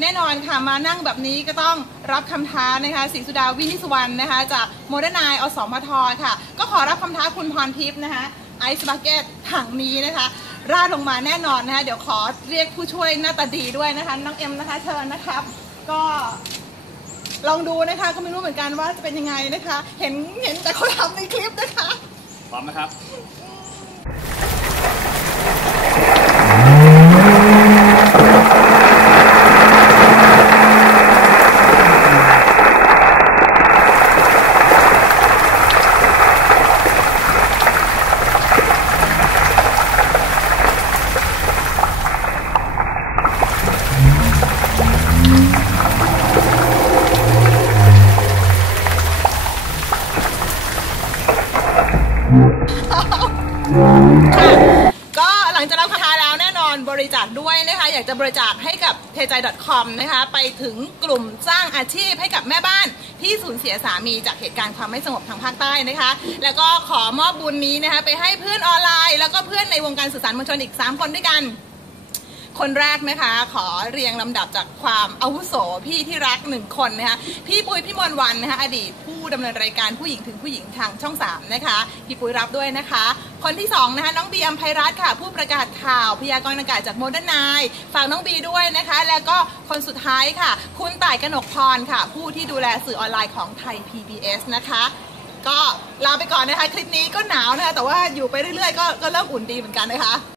แน่นอนค่ะมานั่งแบบนี้ก็ต้องรับคำท้านะคะศรีสุดาวินิสวรรณนะคะ จากโมเดนไนอสมทค่ะ ก็ขอรับคำท้าคุณพรทิพย์นะคะไอซ์บักเก็ตถังนี้นะคะราดลงมาแน่นอนนะคะเดี๋ยวขอเรียกผู้ช่วยหน้าตาดีด้วยนะคะ น้องเอ็มนะคะเชิญนะครับ ก็ลองดูนะคะก็ไม่รู้เหมือนกันว่าจะเป็นยังไงนะคะ เห็นเห็นแต่เขาทำในคลิปนะคะพร้อมนะครับ ก็หลังจากรับคำท้าแล้วแน่นอนบริจาคด้วยนะคะ อยากจะบริจาคให้กับเทใจ .com นะคะ ไปถึงกลุ่มสร้างอาชีพให้กับแม่บ้านที่สูญเสียสามีจากเหตุการณ์ความไม่สงบทางภาคใต้นะคะ แล้วก็ขอมอบบุญนี้นะคะไปให้เพื่อนออนไลน์ แล้วก็เพื่อนในวงการสื่อสารมวลชนอีก 3 คนด้วยกัน คนแรกนะคะ ขอเรียงลำดับจากความอาวุโสพี่ที่รักหนึ่งคนนะคะพี่ปุ้ยพี่มนวันนะคะอดีตผู้ดำเนินรายการผู้หญิงถึงผู้หญิงทางช่อง3นะคะพี่ปุ้ยรับด้วยนะคะ คนที่2นะคะน้องบีอัมภัยรัตน์ค่ะ ผู้ประกาศข่าวพยากรณ์อากาศจากโมเดิร์นไนฝากน้องบีด้วยนะคะ แล้วก็คนสุดท้ายค่ะ คุณต่ายกนกพรค่ะ ผู้ที่ดูแลสื่อออนไลน์ของไทย PBS นะคะก็ลาไปก่อนนะคะ คลิปนี้ก็หนาวนะคะแต่ว่าอยู่ไปเรื่อยๆ ก็ก็เริ่มอุ่นดีเหมือนกันนะคะ